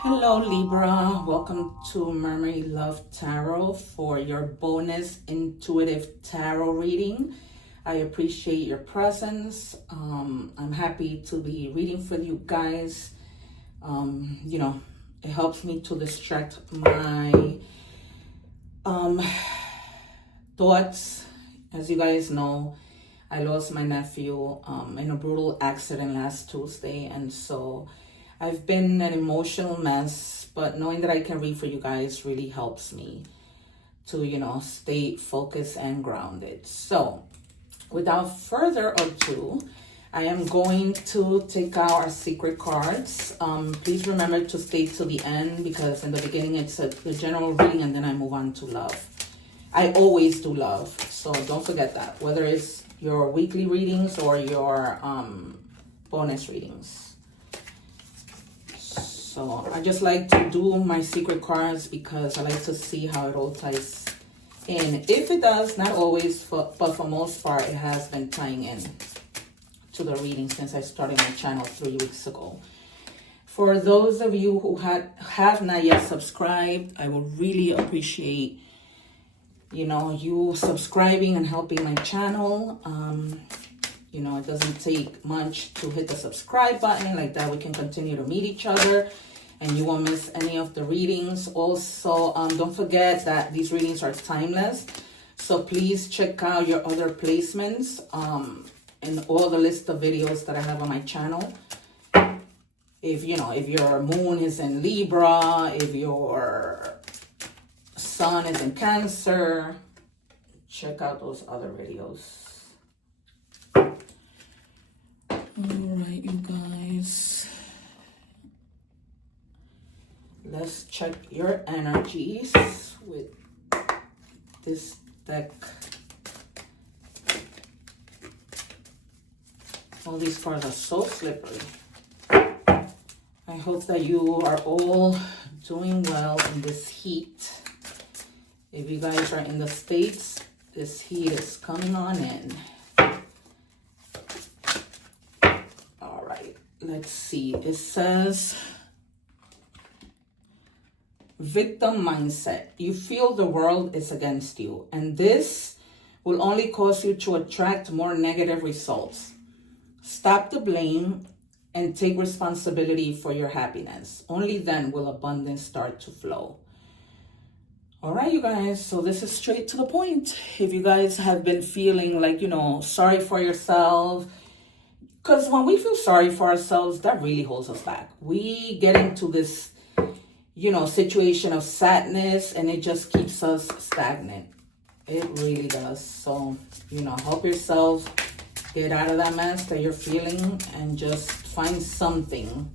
Hello Libra, welcome to Mermaid Love Tarot for your bonus intuitive tarot reading. I appreciate your presence. I'm happy to be reading for you guys. It helps me to distract my thoughts. As you guys know, I lost my nephew in a brutal accident last Tuesday, and so I've been an emotional mess, but knowing that I can read for you guys really helps me to, stay focused and grounded. So without further ado, I am going to take out our secret cards. Please remember to stay to the end because in the beginning it's the general reading and then I move on to love. I always do love, so don't forget that, whether it's your weekly readings or your bonus readings. So I just like to do my secret cards because I like to see how it all ties in. If it does, not always, but for most part, it has been tying in to the reading since I started my channel 3 weeks ago. For those of you who have not yet subscribed, I would really appreciate, you subscribing and helping my channel. It doesn't take much to hit the subscribe button. Like that, we can continue to meet each other and you won't miss any of the readings. Also, don't forget that these readings are timeless. So please check out your other placements and all the list of videos that I have on my channel. If your moon is in Libra, if your sun is in Cancer, check out those other videos. All right, you guys, let's check your energies with this deck. All these cards are so slippery. I hope that you are all doing well in this heat. If you guys are in the States, this heat is coming on in. Let's see, it says victim mindset. You feel the world is against you, and this will only cause you to attract more negative results. Stop the blame and take responsibility for your happiness. Only then will abundance start to flow. All right, you guys, so this is straight to the point. If you guys have been feeling like, sorry for yourself, because when we feel sorry for ourselves, that really holds us back. We get into this, situation of sadness and it just keeps us stagnant. It really does. So, help yourself get out of that mess that you're feeling and just find something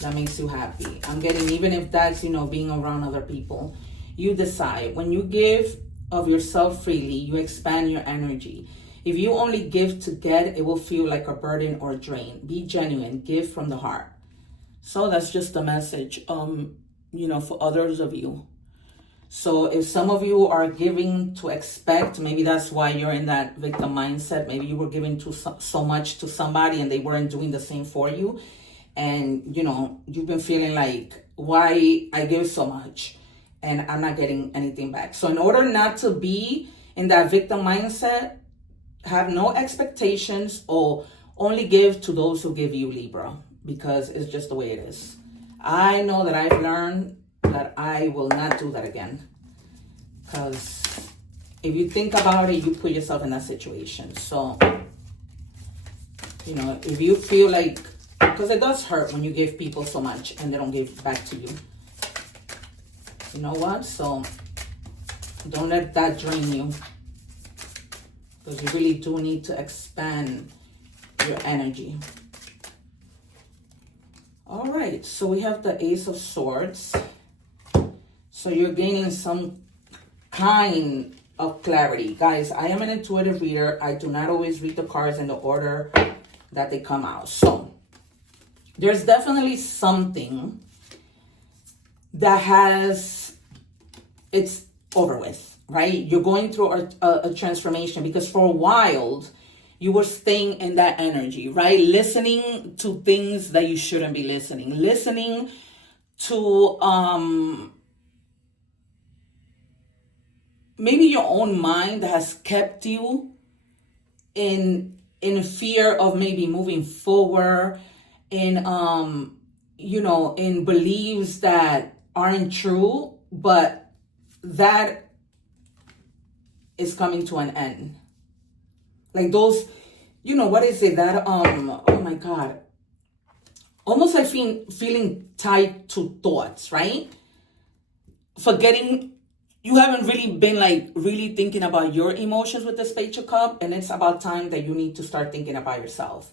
that makes you happy. I'm getting, even if that's, being around other people, you decide. When you give of yourself freely, you expand your energy. If you only give to get, it will feel like a burden or a drain. Be genuine, give from the heart. So that's just a message, for others of you. So if some of you are giving to expect, maybe that's why you're in that victim mindset. Maybe you were giving to so much to somebody and they weren't doing the same for you. And, you've been feeling like, why I give so much and I'm not getting anything back. So in order not to be in that victim mindset, have no expectations or only give to those who give you, Libra, because it's just the way it is. I know that I've learned that I will not do that again. Because if you think about it, you put yourself in that situation. So, if you feel like, because it does hurt when you give people so much and they don't give back to you. You know what? So don't let that drain you. Because you really do need to expand your energy. All right, so we have the Ace of Swords. So you're gaining some kind of clarity. Guys, I am an intuitive reader. I do not always read the cards in the order that they come out. So there's definitely something that it's over with. Right? You're going through a transformation because for a while you were staying in that energy, right? Listening to things that you shouldn't be listening to maybe your own mind has kept you in fear of maybe moving forward, in in beliefs that aren't true, but that is coming to an end. Like those, what is it that oh my God, almost like feeling tied to thoughts, right? Forgetting, you haven't really been like really thinking about your emotions with the Page of Cups, and it's about time that you need to start thinking about yourself,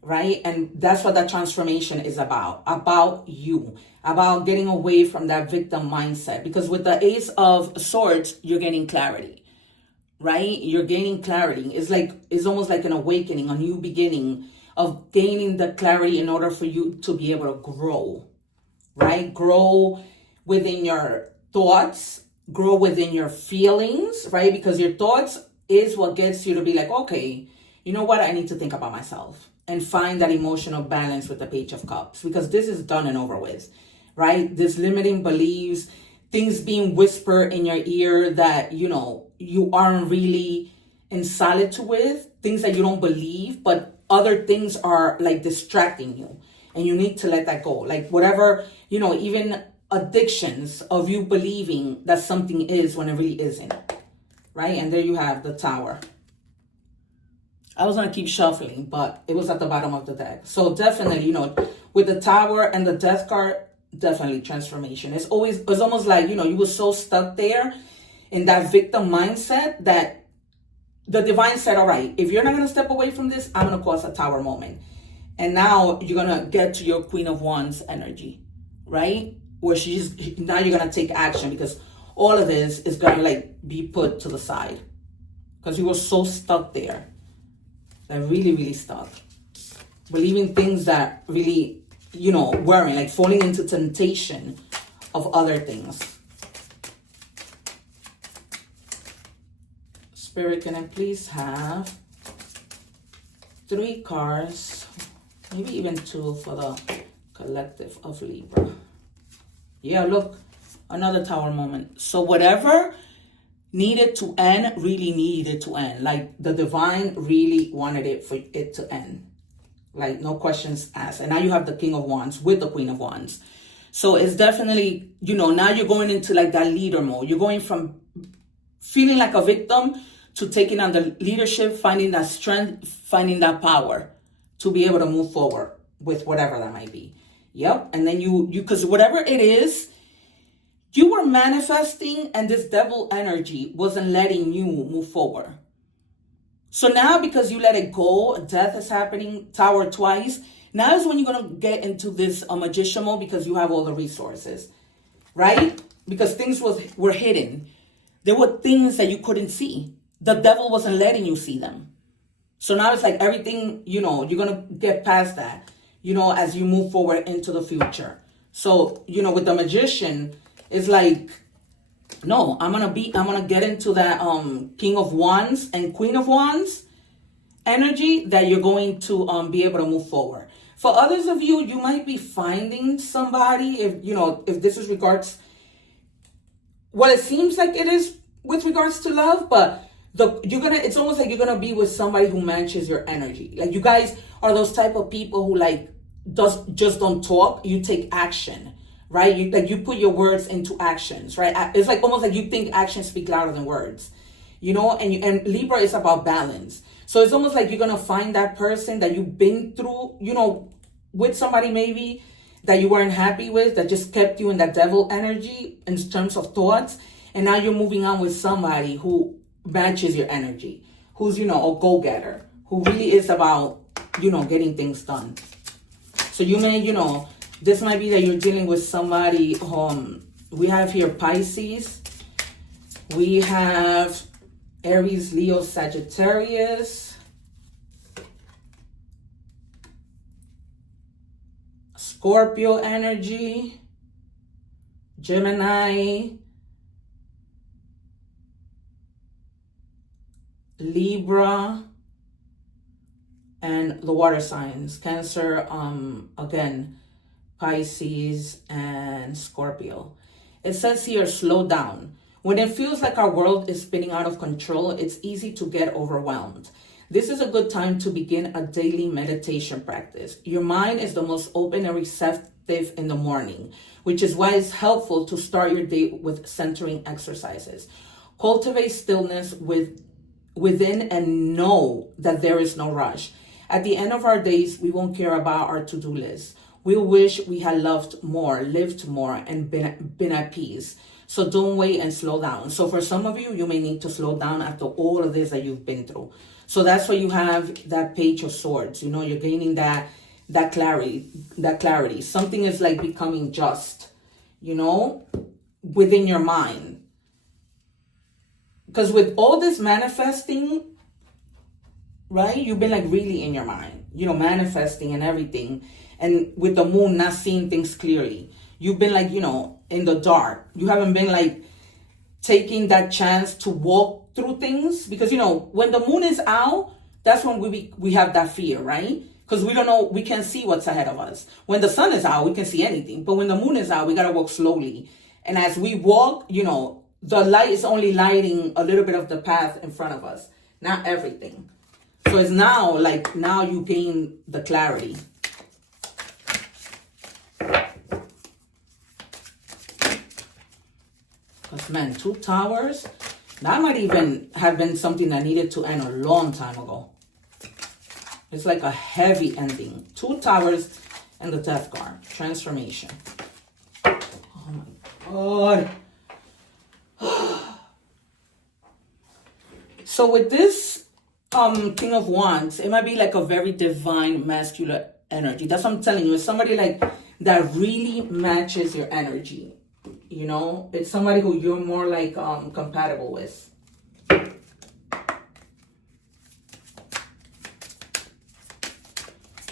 right? And that's what that transformation is about you, about getting away from that victim mindset. Because with the Ace of Swords, you're getting clarity, right? You're gaining clarity. It's almost like an awakening, a new beginning of gaining the clarity in order for you to be able to grow, right? Grow within your thoughts, grow within your feelings, right? Because your thoughts is what gets you to be like, okay, you know what? I need to think about myself and find that emotional balance with the Page of Cups, because this is done and over with, right? This limiting beliefs, things being whispered in your ear that, you aren't really in solitude with, things that you don't believe, but other things are like distracting you, and you need to let that go. Like whatever, even addictions of you believing that something is when it really isn't, right? And there you have the Tower. I was going to keep shuffling, but it was at the bottom of the deck. So definitely, with the Tower and the Death card, definitely transformation. It's almost like, you were so stuck there in that victim mindset that the divine said, all right, if you're not going to step away from this, I'm going to cause a Tower moment. And now you're going to get to your Queen of Wands energy, right? Where now you're going to take action, because all of this is going to like be put to the side, because you were so stuck there. Like really, really stuck. Believing things that really, weren't, like falling into temptation of other things. Spirit, can I please have 3 cards, maybe even 2 for the collective of Libra? Yeah, look, another Tower moment. So whatever needed to end really needed to end. Like the divine really wanted it for it to end. Like no questions asked. And now you have the King of Wands with the Queen of Wands. So it's definitely, now you're going into like that leader mode. You're going from feeling like a victim to taking on the leadership, finding that strength, finding that power to be able to move forward with whatever that might be. Yep. And then you because whatever it is, you were manifesting, and this devil energy wasn't letting you move forward. So now, because you let it go, death is happening, Tower twice. Now is when you're going to get into this magician mode, because you have all the resources, right? Because things were hidden. There were things that you couldn't see. The devil wasn't letting you see them. So now it's like everything, you're going to get past that, as you move forward into the future. So, with the magician, it's like, no, I'm going to get into that King of Wands and Queen of Wands energy that you're going to be able to move forward. For others of you, you might be finding somebody, if this is regards, well, it seems like it is with regards to love, but it's almost like you're gonna be with somebody who matches your energy. Like you guys are those type of people who like just don't talk, you take action, right? You put your words into actions, right? It's like almost like you think actions speak louder than words, and Libra is about balance. So it's almost like you're gonna find that person that you've been through, with somebody maybe that you weren't happy with, that just kept you in that devil energy in terms of thoughts, and now you're moving on with somebody who matches your energy, who's, a go-getter, who really is about, getting things done. So you may, this might be that you're dealing with somebody, we have here Pisces, we have Aries, Leo, Sagittarius, Scorpio energy, Gemini, Libra, and the water signs, Cancer, again, Pisces, and and Scorpio. It says here, slow down. When it feels like our world is spinning out of control, it's easy to get overwhelmed. This is a good time to begin a daily meditation practice. Your mind is the most open and receptive in the morning, which is why it's helpful to start your day with centering exercises. Cultivate stillness within and know that there is no rush. At the end of our days, we won't care about our to-do list. We'll wish we had loved more, lived more, and been at peace. So don't wait and slow down. So for some of you, you may need to slow down after all of this that you've been through. So that's why you have that Page of Swords. You know, you're gaining that clarity. Something is like becoming just, you know, within your mind. Because with all this manifesting, right, you've been like really in your mind, you know, manifesting and everything. And with the moon not seeing things clearly, you've been like, you know, in the dark. You haven't been like taking that chance to walk through things, because, you know, when the moon is out, that's when we have that fear, right? Because we don't know, we can't see what's ahead of us. When the sun is out, we can see anything. But when the moon is out, we got to walk slowly. And as we walk, you know, the light is only lighting a little bit of the path in front of us, not everything. So it's now like, now you gain the clarity. Because, man, 2 towers, that might even have been something that needed to end a long time ago. It's like a heavy ending. 2 towers and the Death card. Transformation. Oh, my God. So with this King of Wands, it might be like a very divine masculine energy. That's what I'm telling you. It's somebody like that really matches your energy. You know, it's somebody who you're more like compatible with.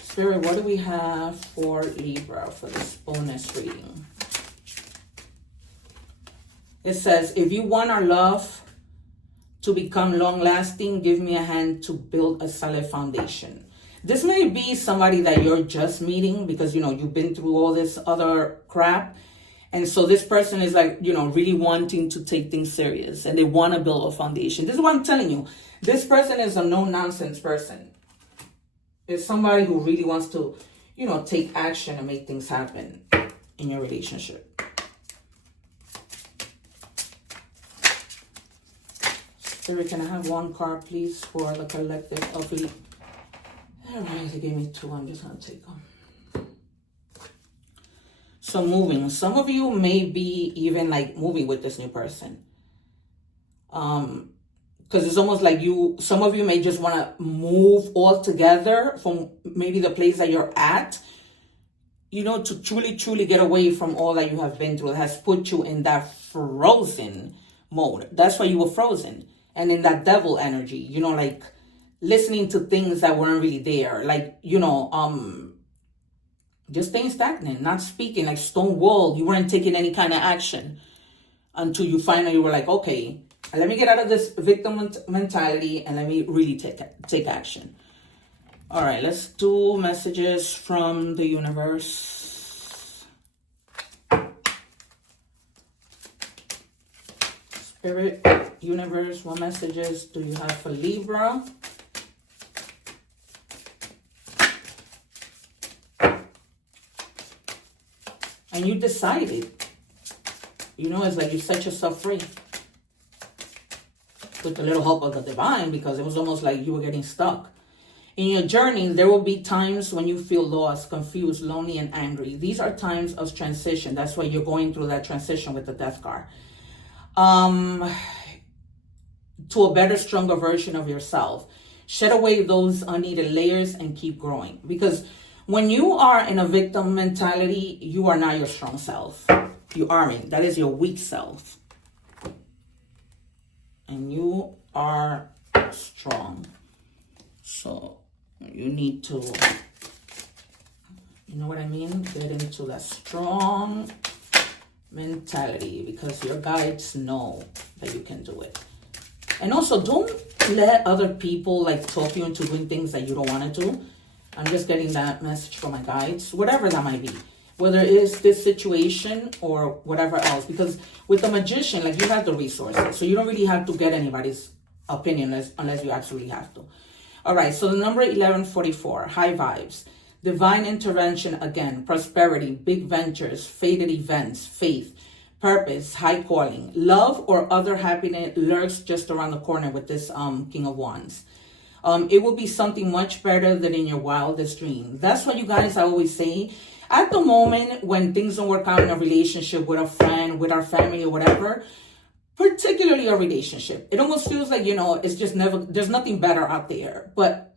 Spirit, what do we have for Libra for this bonus reading? It says, if you want our love to become long-lasting, give me a hand to build a solid foundation. This may be somebody that you're just meeting because, you know, you've been through all this other crap. And so this person is like, you know, really wanting to take things serious and they want to build a foundation. This is what I'm telling you. This person is a no-nonsense person. It's somebody who really wants to, you know, take action and make things happen in your relationship. Spirit, can I have 1 card, please, for the collective of Libra? All right, they gave me 2. I'm just going to take them. So moving. Some of you may be even like moving with this new person. Because it's almost like some of you may just want to move all together from maybe the place that you're at, you know, to truly get away from all that you have been through. It has put you in that frozen mode. That's why you were frozen. And in that devil energy, you know, like listening to things that weren't really there. Like, you know, just staying stagnant, not speaking, like stone wall. You weren't taking any kind of action until you finally were like, okay, let me get out of this victim mentality and let me really take action. All right, let's do messages from the universe. Spirit, universe, what messages do you have for Libra? And you decided, you know, it's like you set yourself free with the little help of the divine, because it was almost like you were getting stuck. In your journey, there will be times when you feel lost, confused, lonely, and angry. These are times of transition. That's why you're going through that transition with the Death card. To a better, stronger version of yourself. Shed away those unneeded layers and keep growing. Because when you are in a victim mentality, you are not your strong self. You aren't. That is your weak self. And you are strong. So you need to, you know what I mean? Get into that strong mentality, because your guides know that you can do it. And also, don't let other people like talk you into doing things that you don't want to do. I'm just getting that message from my guides, whatever that might be. whether it's this situation or whatever else. Because with the magician, like, you have the resources, so you don't really have to get anybody's opinion unless you absolutely have to. All right, so the number 1144, high vibes, divine intervention again, prosperity, big ventures, fated events, faith, purpose, high calling, love or other happiness lurks just around the corner with this King of Wands. It will be something much better than in your wildest dream. That's what, you guys, I always say. At the moment when things don't work out in a relationship, with a friend, with our family or whatever, particularly a relationship, it almost feels like, it's just never, there's nothing better out there. But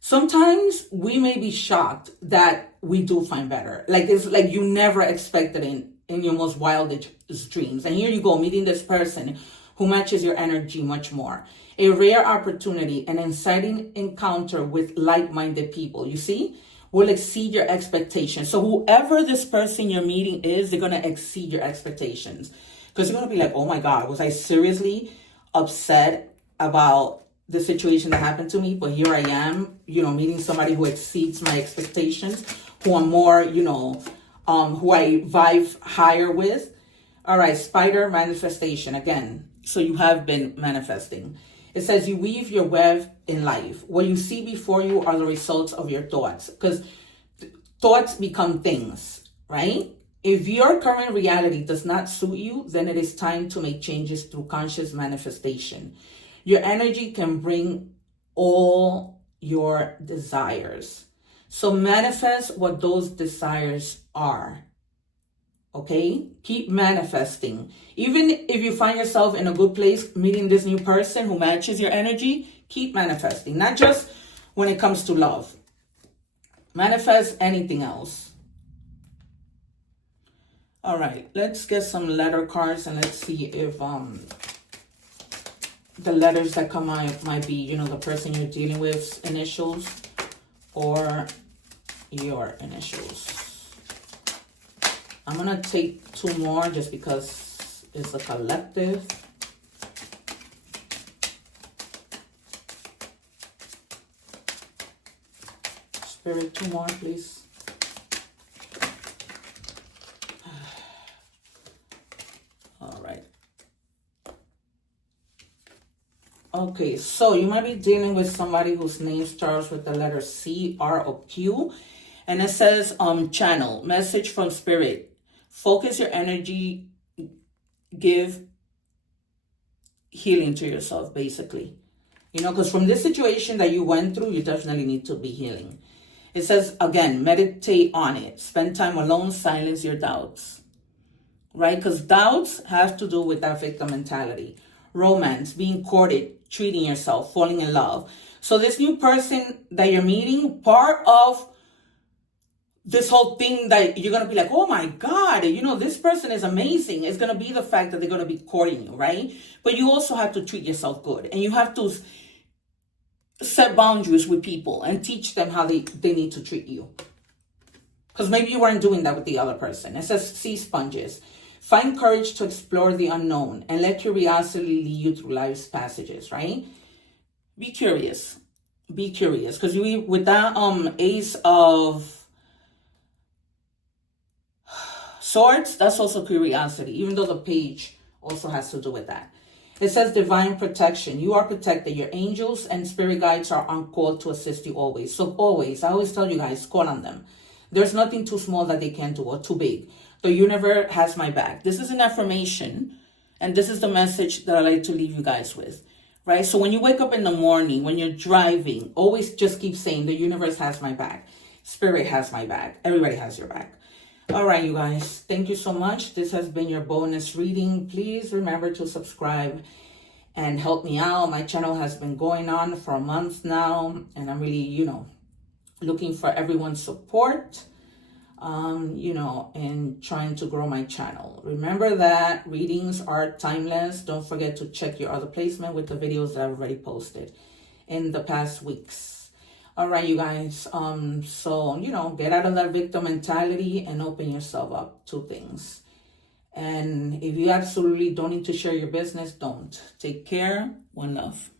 sometimes we may be shocked that we do find better. Like, it's like you never expected in your most wildest dreams. And here you go, meeting this person who matches your energy much more. A rare opportunity, an exciting encounter with like-minded people, you see, will exceed your expectations. So whoever this person you're meeting is, they're going to exceed your expectations. Because you're going to be like, oh my God, was I seriously upset about the situation that happened to me? But here I am, meeting somebody who exceeds my expectations, who I'm more, who I vibe higher with. All right, spider manifestation again. So you have been manifesting. It says you weave your web in life. What you see before you are the results of your thoughts, because thoughts become things, right? If your current reality does not suit you, then it is time to make changes through conscious manifestation. Your energy can bring all your desires. So manifest what those desires are. Okay? Keep manifesting. Even if you find yourself in a good place, meeting this new person who matches your energy, keep manifesting. Not just when it comes to love. Manifest anything else. All right, let's get some letter cards and let's see if the letters that come out might be, the person you're dealing with initials or your initials. I'm going to take two more just because it's a collective. Spirit, two more, please. All right. Okay, so you might be dealing with somebody whose name starts with the letter C, R, or Q. And it says, channel, message from spirit. Focus your energy, give healing to yourself, basically. Because from this situation that you went through, you definitely need to be healing. It says, again, meditate on it. Spend time alone, silence your doubts. Right? Because doubts have to do with that victim mentality. Romance, being courted, treating yourself, falling in love. So this new person that you're meeting, part of this whole thing that you're going to be like, oh my God, this person is amazing. It's going to be the fact that they're going to be courting you, right? But you also have to treat yourself good. And you have to set boundaries with people and teach them how they need to treat you. Because maybe you weren't doing that with the other person. It says sea sponges. Find courage to explore the unknown and let curiosity lead you through life's passages, right? Be curious. Be curious. Because with that ace of swords, that's also curiosity, even though the page also has to do with that. It says divine protection. You are protected. Your angels and spirit guides are on call to assist you always. So always, I always tell you guys, call on them. There's nothing too small that they can't do or too big. The universe has my back. This is an affirmation, and this is the message that I like to leave you guys with, right? So when you wake up in the morning, when you're driving, always just keep saying, the universe has my back. Spirit has my back. Everybody has your back. All right, you guys, thank you so much. This has been your bonus reading. Please remember to subscribe and help me out. My channel has been going on for a month now, and I'm really, looking for everyone's support, and trying to grow my channel. Remember that readings are timeless. Don't forget to check your other placement with the videos that I've already posted in the past weeks. All right, you guys. So, get out of that victim mentality and open yourself up to things. And if you absolutely don't need to share your business, don't. Take care. One love.